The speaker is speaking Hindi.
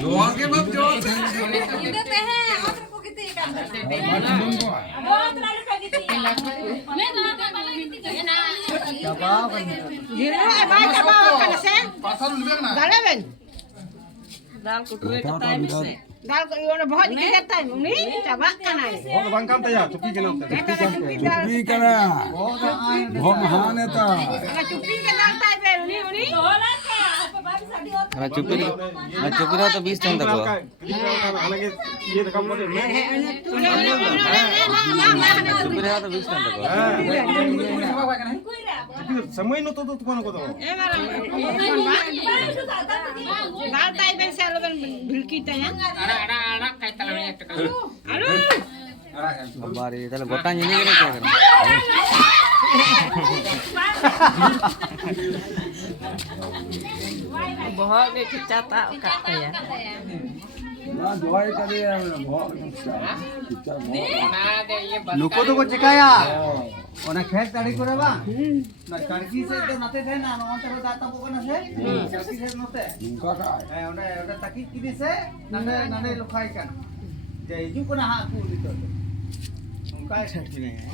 जोर के बाप जोर इधर पे है और को कितने काम बहुत लाल का कितने मैं ना वाला कितने ना ये है भाई दबाव कर से पाथर लेबे ना डाले बन दाल कुटरे का टाइम से दाल को ये बहुत के करता है मम्मी चाबा खाना है हो बंग काम तैयार चुप्पी के नाम चुप्पी करा वो महान है ता चुप्पी के दाल ताई पे उनी उनी होला का बाबा शादी होता मैं चुप रहा तो 20 टाइम तक हुआ हालांकि ये तो कम बोले चुप रहा तो 20 टाइम तक हुआ समय न तो कोन को तो दाल ताई पे से लोगन भिलकी तया आड़ा काय तलवे एक आलू बारे তাহলে গোটা নিয়ে গেলে কি হবে बहुत के खिंचाता काटते हैं ना दवाई करे बहुत किच्चा ना दे ये नुको तो को चिकाया ओना खेत ताड़ी करे बा ना कड़की से तो नते थे ना नोते को दाता को ना से कड़की से नते उनका का ए ओने ओने तकी किदी से नने नने लुखाई का जे हिजू को ना हा कु दितो उनका छटकी नहीं है